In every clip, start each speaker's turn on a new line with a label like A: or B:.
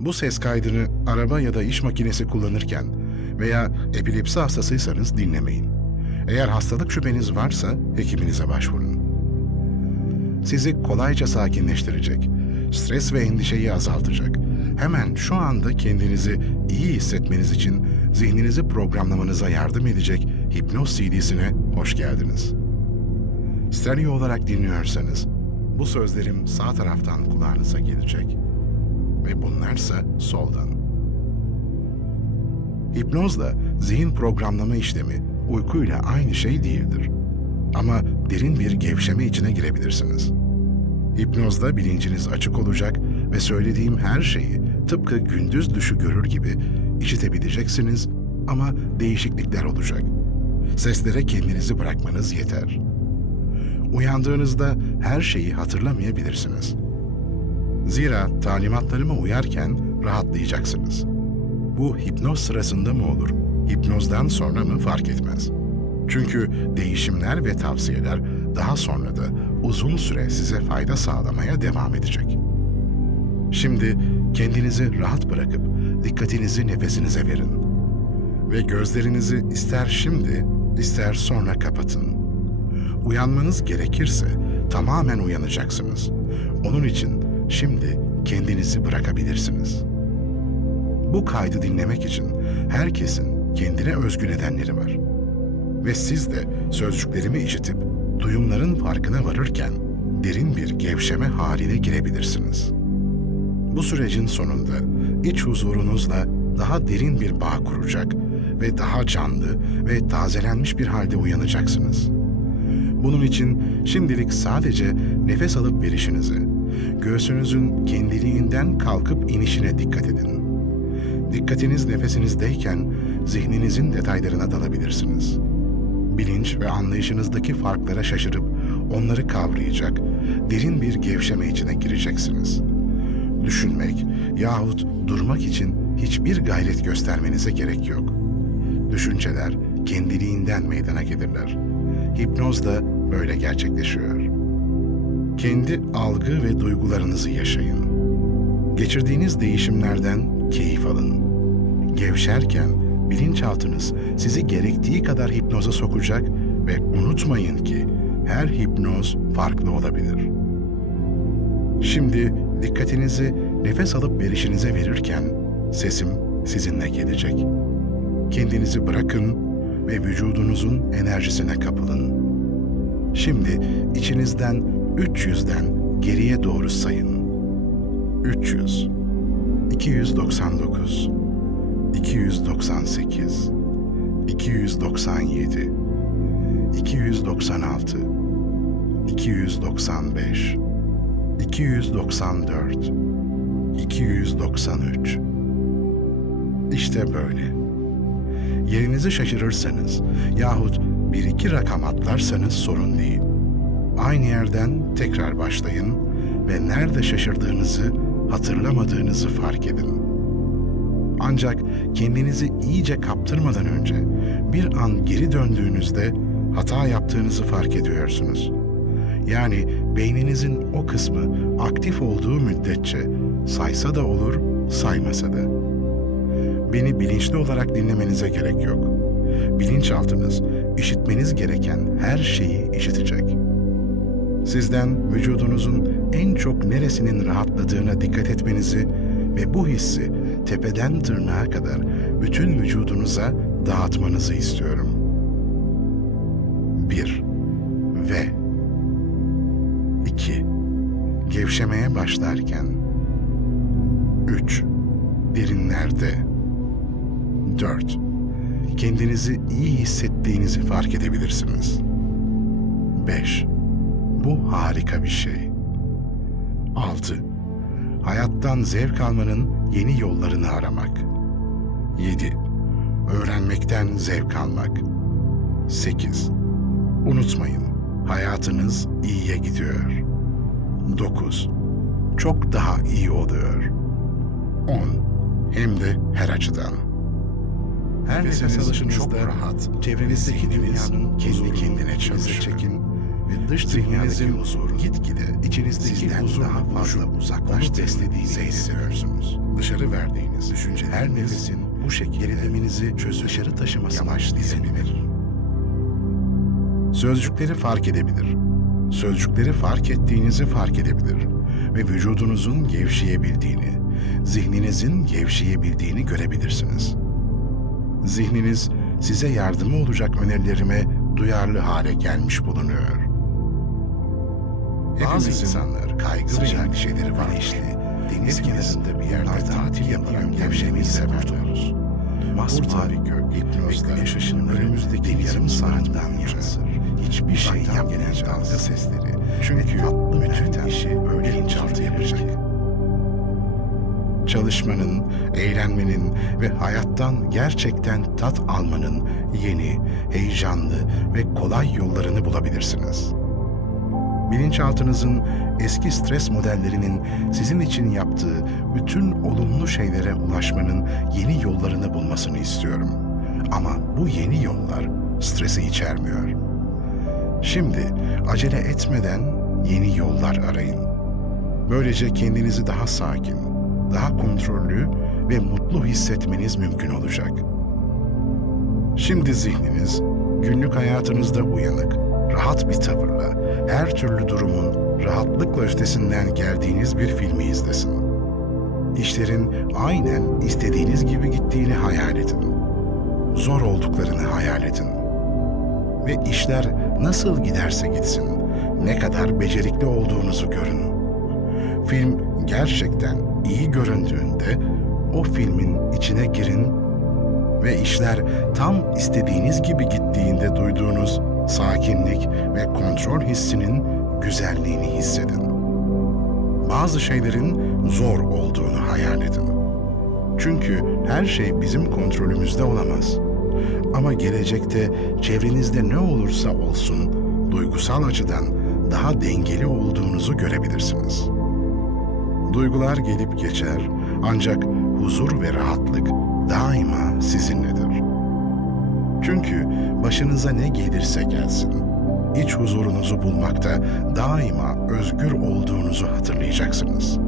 A: Bu ses kaydını araba ya da iş makinesi kullanırken veya epilepsi hastasıysanız dinlemeyin. Eğer hastalık şüpheniz varsa hekiminize başvurun. Sizi kolayca sakinleştirecek, stres ve endişeyi azaltacak. Hemen şu anda kendinizi iyi hissetmeniz için zihninizi programlamanıza yardım edecek Hipnoz CD'sine hoş geldiniz. Stereo olarak dinliyorsanız bu sözlerim sağ taraftan kulağınıza gelecek ve bunlarsa soldan. Hipnozla zihin programlama işlemi uykuyla aynı şey değildir. Ama derin bir gevşeme içine girebilirsiniz. Hipnozda bilinciniz açık olacak ve söylediğim her şeyi tıpkı gündüz düşü görür gibi işitebileceksiniz ama değişiklikler olacak. Seslere kendinizi bırakmanız yeter. Uyandığınızda her şeyi hatırlamayabilirsiniz. Zira talimatlarıma uyarken rahatlayacaksınız. Bu hipnoz sırasında mı olur, hipnozdan sonra mı fark etmez. Çünkü değişimler ve tavsiyeler daha sonra da uzun süre size fayda sağlamaya devam edecek. Şimdi kendinizi rahat bırakıp dikkatinizi nefesinize verin. Ve gözlerinizi ister şimdi, ister sonra kapatın. Uyanmanız gerekirse tamamen uyanacaksınız. Onun için şimdi kendinizi bırakabilirsiniz. Bu kaydı dinlemek için herkesin kendine özgü nedenleri var. Ve siz de sözcüklerimi işitip duyumların farkına varırken derin bir gevşeme haline girebilirsiniz. Bu sürecin sonunda iç huzurunuzla daha derin bir bağ kuracak ve daha canlı ve tazelenmiş bir halde uyanacaksınız. Bunun için şimdilik sadece nefes alıp verişinize, göğsünüzün kendiliğinden kalkıp inişine dikkat edin. Dikkatiniz nefesinizdeyken zihninizin detaylarına dalabilirsiniz. Bilinç ve anlayışınızdaki farklara şaşırıp onları kavrayacak, derin bir gevşeme içine gireceksiniz. Düşünmek yahut durmak için hiçbir gayret göstermenize gerek yok. Düşünceler kendiliğinden meydana gelirler. Hipnoz da böyle gerçekleşiyor. Kendi algı ve duygularınızı yaşayın. Geçirdiğiniz değişimlerden keyif alın. Gevşerken bilinçaltınız sizi gerektiği kadar hipnoza sokacak ve unutmayın ki her hipnoz farklı olabilir. Şimdi dikkatinizi nefes alıp verişinize verirken sesim sizinle gelecek. Kendinizi bırakın ve vücudunuzun enerjisine kapılın. Şimdi içinizden 300'den geriye doğru sayın. 300 299 298 297 296 295 294 293 İşte böyle. Yerinizi şaşırırsanız yahut bir iki rakam atlarsanız sorun değil. Aynı yerden tekrar başlayın ve nerede şaşırdığınızı, hatırlamadığınızı fark edin. Ancak kendinizi iyice kaptırmadan önce bir an geri döndüğünüzde hata yaptığınızı fark ediyorsunuz. Yani beyninizin o kısmı aktif olduğu müddetçe saysa da olur, saymasa da. Beni bilinçli olarak dinlemenize gerek yok. Bilinçaltınız işitmeniz gereken her şeyi işitecek. Sizden vücudunuzun en çok neresinin rahatladığına dikkat etmenizi ve bu hissi tepeden tırnağa kadar bütün vücudunuza dağıtmanızı istiyorum. 1. Ve 2. Gevşemeye başlarken 3. Derinlerde 4. Kendinizi iyi hissettiğinizi fark edebilirsiniz. 5. Bu harika bir şey. 6. Hayattan zevk almanın yeni yollarını aramak. 7. Öğrenmekten zevk almak. 8. Unutmayın, hayatınız iyiye gidiyor. 9. Çok daha iyi oluyor. 10. Hem de her açıdan. Her nefes alışınızda çok rahat, çevrenizdeki dünyanın kendi kendine çalışır. çekin ve dış huzuru gitgide içinizdeki huzur daha fazla uzaklaştığını hissediyorsunuz. dışarı verdiğiniz düşünce her nefesin bu şekilde geridiminizi çöz dışarı taşıması başlayabilir. Sözcükleri fark edebilir. Sözcükleri fark ettiğinizi fark edebilir ve vücudunuzun gevşeyebildiğini, zihninizin gevşeyebildiğini görebilirsiniz. Zihniniz size yardımı olacak önerilerime duyarlı hale gelmiş bulunuyor. Bazı insanlar kaygı ve endişeleri var. Deniz kenarında bir yerde tatil yaparak gevşemeyi severler. Masmavi gök, hipnozda güneş ışınları önümüzdeki yarım saatten yansır. Hiçbir şey yapmayan dalga sesleri. Çünkü tatlı bütün işi öyle bilinçaltı yapacak. Çalışmanın, eğlenmenin ve hayattan gerçekten tat almanın yeni, heyecanlı ve kolay yollarını bulabilirsiniz. Bilinçaltınızın eski stres modellerinin sizin için yaptığı bütün olumlu şeylere ulaşmanın yeni yollarını bulmasını istiyorum. Ama bu yeni yollar stresi içermiyor. Şimdi acele etmeden yeni yollar arayın. Böylece kendinizi daha sakin, daha kontrollü ve mutlu hissetmeniz mümkün olacak. Şimdi zihniniz günlük hayatınızda uyanık, rahat bir tavırla her türlü durumun rahatlıkla üstesinden geldiğiniz bir filmi izlesin. İşlerin aynen istediğiniz gibi gittiğini hayal edin. Zor olduklarını hayal edin. Ve işler nasıl giderse gitsin, ne kadar becerikli olduğunuzu görün. Film gerçekten iyi göründüğünde o filmin içine girin ve işler tam istediğiniz gibi gittiğinde duyduğunuz sakinlik ve kontrol hissinin güzelliğini hissedin. Bazı şeylerin zor olduğunu hayal edin. Çünkü her şey bizim kontrolümüzde olamaz. Ama gelecekte çevrenizde ne olursa olsun duygusal açıdan daha dengeli olduğunuzu görebilirsiniz. Duygular gelip geçer ancak huzur ve rahatlık daima sizinledir. Çünkü başınıza ne gelirse gelsin, iç huzurunuzu bulmakta daima özgür olduğunuzu hatırlayacaksınız.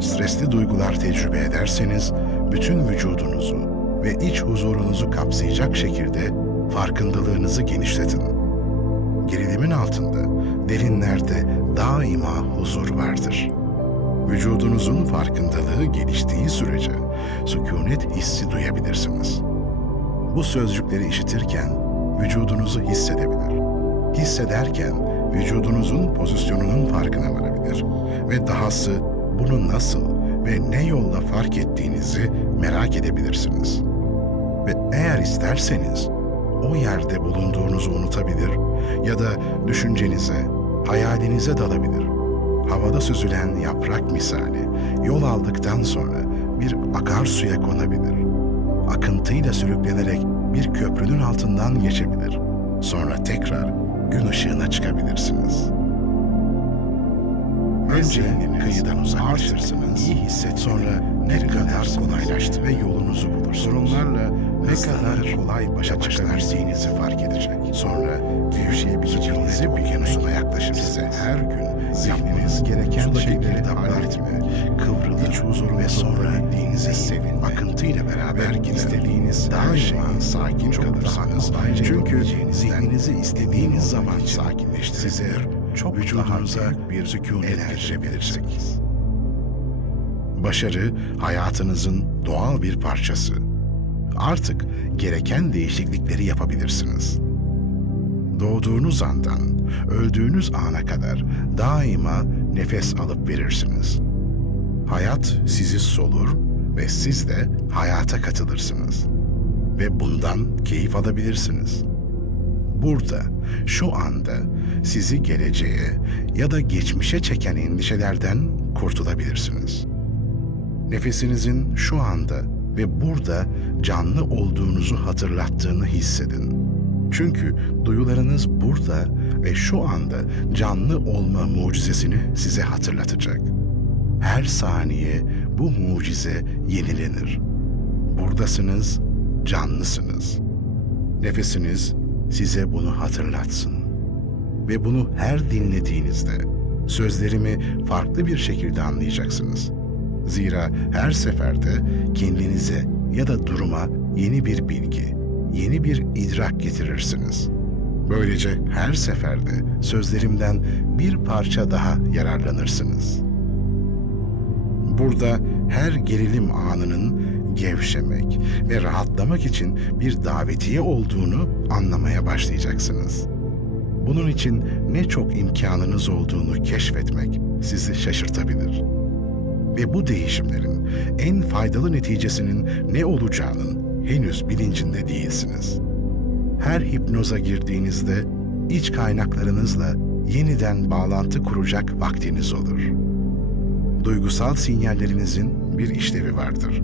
A: Stresli duygular tecrübe ederseniz bütün vücudunuzu ve iç huzurunuzu kapsayacak şekilde farkındalığınızı genişletin. Gerilimin altında, derinlerde daima huzur vardır. Vücudunuzun farkındalığı geliştiği sürece sükunet hissi duyabilirsiniz. Bu sözcükleri işitirken vücudunuzu hissedebilir. Hissederken vücudunuzun pozisyonunun farkına varabilir ve dahası bunu nasıl ve ne yolla fark ettiğinizi merak edebilirsiniz. Ve eğer isterseniz o yerde bulunduğunuzu unutabilir ya da düşüncenize, hayalinize dalabilir. Havada süzülen yaprak misali yol aldıktan sonra bir akarsuya konabilir. Akıntıyla sürüklenerek bir köprünün altından geçebilir. Sonra tekrar gün ışığına çıkabilirsiniz. Önce kıyıdan uzaklaşırsınız. iyi hisset. Sonra ne kadar kolaylaştı ve yolunuzu bulur. Sorunlarla ne kadar kolay başa çıkabildiğinizi fark edecek. Sonra gevşeyebileceğinizi okyanusuna yaklaşır. Size her gün zihniniz gereken şeyleri damlar etme, kıvrılır, iç huzur ve sonra bildiğinizi sevin. Akıntıyla beraber istediğiniz daima sakin kalırsınız. Çünkü zihninizi istediğiniz zaman sakinleştirir. Çok vücudunuza bir sükunet getirebilirsiniz. Başarı hayatınızın doğal bir parçası. Artık gereken değişiklikleri yapabilirsiniz. Doğduğunuz andan öldüğünüz ana kadar daima nefes alıp verirsiniz. Hayat sizi solur ve siz de hayata katılırsınız. Ve bundan keyif alabilirsiniz. Burada, şu anda sizi geleceğe ya da geçmişe çeken endişelerden kurtulabilirsiniz. Nefesinizin şu anda ve burada canlı olduğunuzu hatırlattığını hissedin. Çünkü duyularınız burada ve şu anda canlı olma mucizesini size hatırlatacak. Her saniye bu mucize yenilenir. Buradasınız, canlısınız. Nefesiniz size bunu hatırlatsın. Ve bunu her dinlediğinizde sözlerimi farklı bir şekilde anlayacaksınız. Zira her seferde kendinize ya da duruma yeni bir bilgi, yeni bir idrak getirirsiniz. Böylece her seferde sözlerimden bir parça daha yararlanırsınız. Burada her gerilim anının gevşemek ve rahatlamak için bir davetiye olduğunu anlamaya başlayacaksınız. Bunun için ne çok imkanınız olduğunu keşfetmek sizi şaşırtabilir. Ve bu değişimlerin en faydalı neticesinin ne olacağının henüz bilincinde değilsiniz. Her hipnoza girdiğinizde iç kaynaklarınızla yeniden bağlantı kuracak vaktiniz olur. Duygusal sinyallerinizin bir işlevi vardır.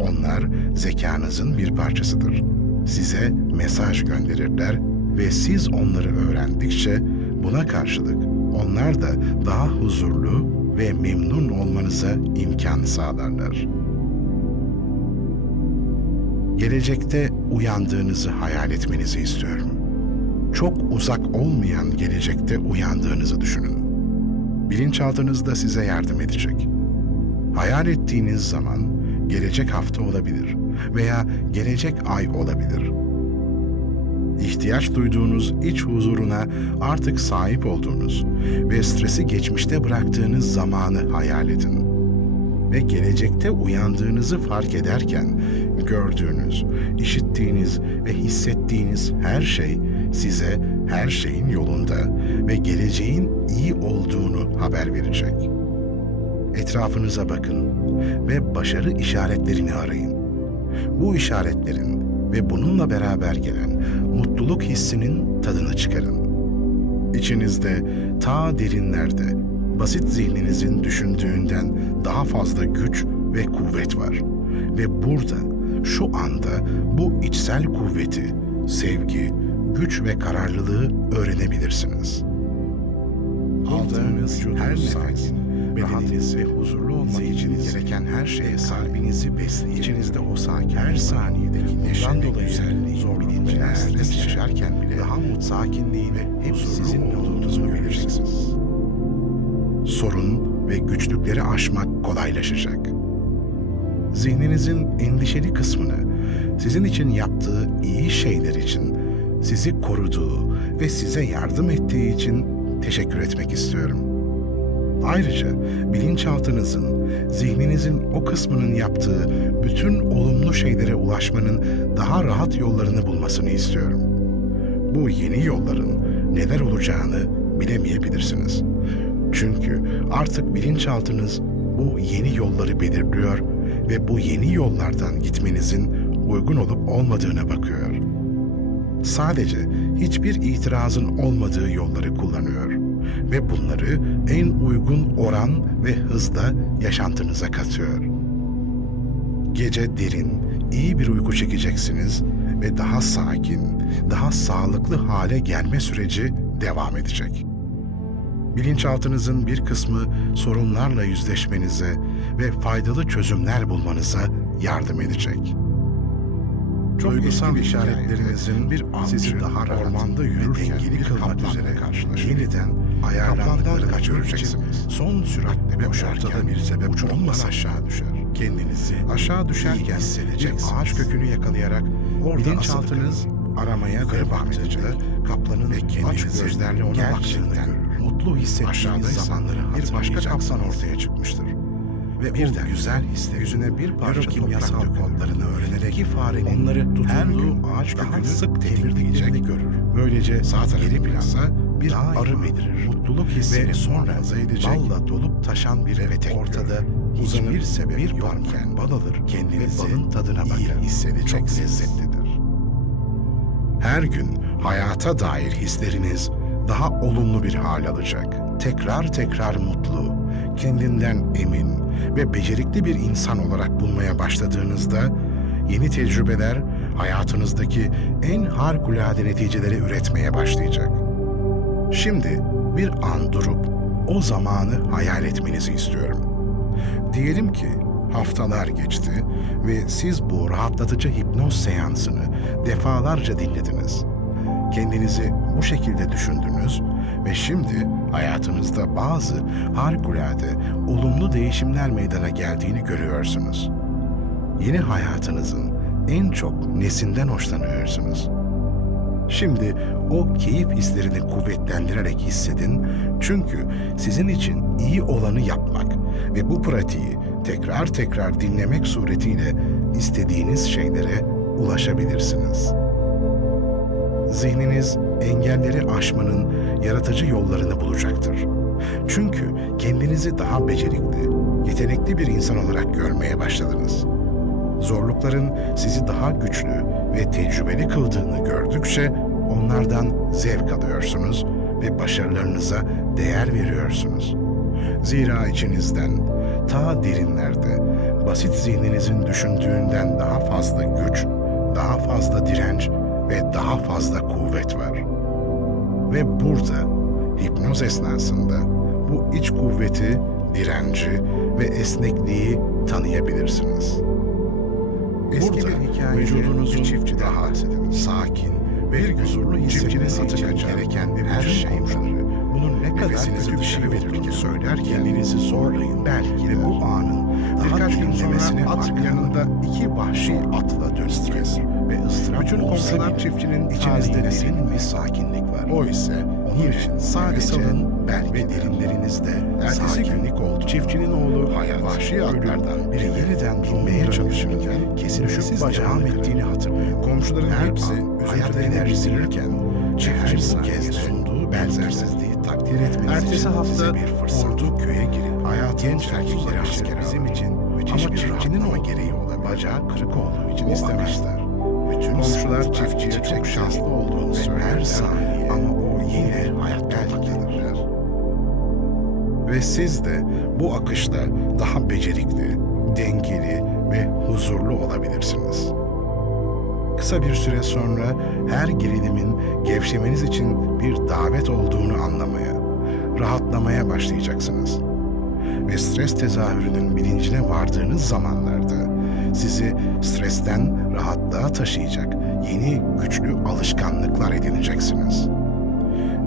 A: Onlar zekanızın bir parçasıdır. Size mesaj gönderirler ve siz onları öğrendikçe buna karşılık onlar da daha huzurlu ve memnun olmanıza imkan sağlarlar. Gelecekte uyandığınızı hayal etmenizi istiyorum. Çok uzak olmayan gelecekte uyandığınızı düşünün. Bilinçaltınız da size yardım edecek. Hayal ettiğiniz zaman gelecek hafta olabilir veya gelecek ay olabilir. İhtiyaç duyduğunuz iç huzuruna artık sahip olduğunuz ve stresi geçmişte bıraktığınız zamanı hayal edin. Ve gelecekte uyandığınızı fark ederken gördüğünüz, işittiğiniz ve hissettiğiniz her şey size her şeyin yolunda ve geleceğin iyi olduğunu haber verecek. Etrafınıza bakın ve başarı işaretlerini arayın. Bu işaretlerin ve bununla beraber gelen mutluluk hissinin tadını çıkarın. İçinizde ta derinlerde basit zihninizin düşündüğünden daha fazla güç ve kuvvet var. Ve burada, şu anda bu içsel kuvveti, sevgi, güç ve kararlılığı öğrenebilirsiniz. Aldığınız her nefes, bedeniniz ve huzurlu olmak için gereken her şeye kalbinizi besleyin. İçinizde o sakin, her saniyedeki neşe ve güzelliği, zorluk ve stres yaşarken bile daha mutlu, sakinliğin ve hep sizin olduğunuzu göreceksiniz. Sorun ve güçlükleri aşmak kolaylaşacak. Zihninizin endişeli kısmını sizin için yaptığı iyi şeyler için, sizi koruduğu ve size yardım ettiği için teşekkür etmek istiyorum. Ayrıca bilinçaltınızın, zihninizin o kısmının yaptığı bütün olumlu şeylere ulaşmanın daha rahat yollarını bulmasını istiyorum. Bu yeni yolların neler olacağını bilemeyebilirsiniz. Çünkü artık bilinçaltınız bu yeni yolları belirliyor ve bu yeni yollardan gitmenizin uygun olup olmadığına bakıyor. Sadece hiçbir itirazın olmadığı yolları kullanıyor ve bunları en uygun oran ve hızda yaşantınıza katıyor. Gece derin, iyi bir uyku çekeceksiniz ve daha sakin, daha sağlıklı hale gelme süreci devam edecek. Bilinçaltınızın bir kısmı sorunlarla yüzleşmenize ve faydalı çözümler bulmanıza yardım edecek. Duygusal işaretlerinizin bir sizi daha rahat, ormanda yürürken dengeli kılmak üzere karşılaşın. Yeniden ayarlandıklarını kaçıracaksınız. Son süratle boşarken bir sebep olmasa aşağı düşer. Kendinizi aşağı düşerken hissedeceksiniz. ağaç kökünü yakalayarak bilinçaltınız aramaya devam edecek. Kaplanın ve aç gözlerle ona baktığını Mutlu hissettiğiniz zamanları bir başka kaplan ortaya çıkmıştır ve birden güzel hisler yüzüne bir parça kimyasal kodlarını öğrenerek iki farenin onları tutunduğu ağaç kökünü sık temirleyeceğini görür. Böylece sağ geri plasa bir arı belirir. Mutluluk hissi ve sonra balla dolup taşan bir petek ortada uzanır bir sebep bir yokken bal alır kendinizi ve balın tadına bakar. hissedecek Çok lezzetlidir. Her gün hayata dair hisleriniz daha olumlu bir hal alacak. Tekrar tekrar mutlu, kendinden emin ve becerikli bir insan olarak bulmaya başladığınızda yeni tecrübeler hayatınızdaki en harikulade neticeleri üretmeye başlayacak. Şimdi bir an durup o zamanı hayal etmenizi istiyorum. Diyelim ki haftalar geçti ve siz bu rahatlatıcı hipnoz seansını defalarca dinlediniz. Kendinizi bu şekilde düşündünüz Ve şimdi hayatınızda bazı harikulade olumlu değişimler meydana geldiğini görüyorsunuz. Yeni hayatınızın en çok nesinden hoşlanıyorsunuz? Şimdi o keyif hislerini kuvvetlendirerek hissedin çünkü sizin için iyi olanı yapmak ve bu pratiği tekrar tekrar dinlemek suretiyle istediğiniz şeylere ulaşabilirsiniz. Zihniniz engelleri aşmanın yaratıcı yollarını bulacaktır. Çünkü kendinizi daha becerikli, yetenekli bir insan olarak görmeye başladınız. Zorlukların sizi daha güçlü ve tecrübeli kıldığını gördükçe onlardan zevk alıyorsunuz ve başarılarınıza değer veriyorsunuz. Zira içinizden ta derinlerde basit zihninizin düşündüğünden daha fazla güç, daha fazla direnç ve daha fazla kuvvet var. Ve burada hipnoz esnasında bu iç kuvveti, direnci ve esnekliği tanıyabilirsiniz. Eski
B: Burada
A: bir hikayede
B: vücudunuzun
A: bir çiftçi daha sakin ve bir huzurlu hissetmeniz için gereken her şey var. Bunun ne kadar kötü bir şey verirken söyler kendinizi zorlayın. Belki de bu anın birkaç gün sonrasına at yanında iki vahşi atla dönüştürür ve ıstırap Bütün komşular çiftçinin içinizde derin bir sakinlik var. O ise onun için sadece belki ve derinlerinizde ertesi gün oldu. Çiftçinin oğlu hayat vahşi atlardan biri yeniden binmeye çalışırken kesintisiz devam ettiğini hatırlayın. Komşuların hepsi hayat enerjisi verirken çiftçinin bu kez sunduğu benzersizliği takdir etmeniz Ertesi hafta bir fırsat. Ordu köye girip hayatın genç erkekleri asker bizim için müthiş Ama bir çiftçinin o gereği olan bacağı kırık olduğu için istemezler. Bütün komşular çiftçiye çok şanslı olduğunu söyler her saniye ama o yine hayatta olmaktadır. Ve siz de bu akışta daha becerikli, dengeli ve huzurlu olabilirsiniz. Kısa bir süre sonra her gerilimin gevşemeniz için bir davet olduğunu anlamaya, rahatlamaya başlayacaksınız. Ve stres tezahürünün bilincine vardığınız zamanlarda sizi stresten rahatlığa taşıyacak yeni güçlü alışkanlıklar edineceksiniz.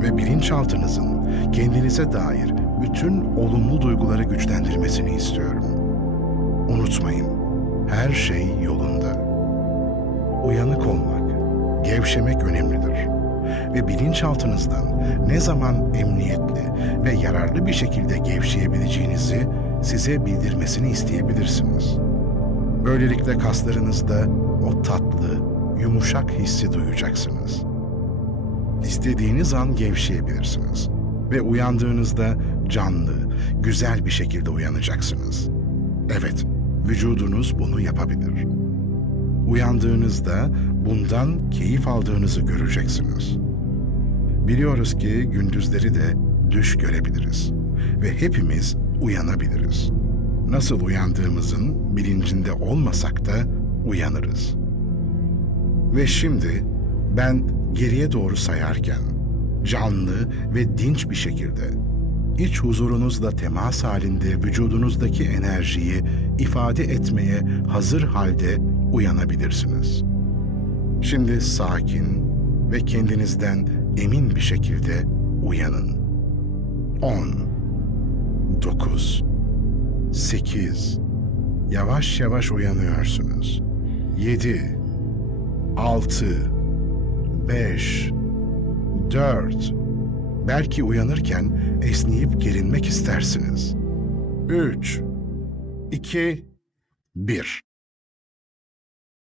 A: Ve bilinçaltınızın kendinize dair bütün olumlu duyguları güçlendirmesini istiyorum. Unutmayın, her şey yolunda. Uyanık olmak, gevşemek önemlidir. Ve bilinçaltınızdan ne zaman emniyetli ve yararlı bir şekilde gevşeyebileceğinizi size bildirmesini isteyebilirsiniz. Böylelikle kaslarınızda o tatlı, yumuşak hissi duyacaksınız. İstediğiniz an gevşeyebilirsiniz ve uyandığınızda canlı, güzel bir şekilde uyanacaksınız. Evet, vücudunuz bunu yapabilir. Uyandığınızda bundan keyif aldığınızı göreceksiniz. Biliyoruz ki gündüzleri de düş görebiliriz ve hepimiz uyanabiliriz. Nasıl uyandığımızın bilincinde olmasak da uyanırız. Ve şimdi ben geriye doğru sayarken canlı ve dinç bir şekilde iç huzurunuzla temas halinde vücudunuzdaki enerjiyi ifade etmeye hazır halde uyanabilirsiniz. Şimdi sakin ve kendinizden emin bir şekilde uyanın. 10 9 8 Yavaş yavaş uyanıyorsunuz. 7 6 5 4 Belki uyanırken esneyip gerinmek istersiniz. 3 2 1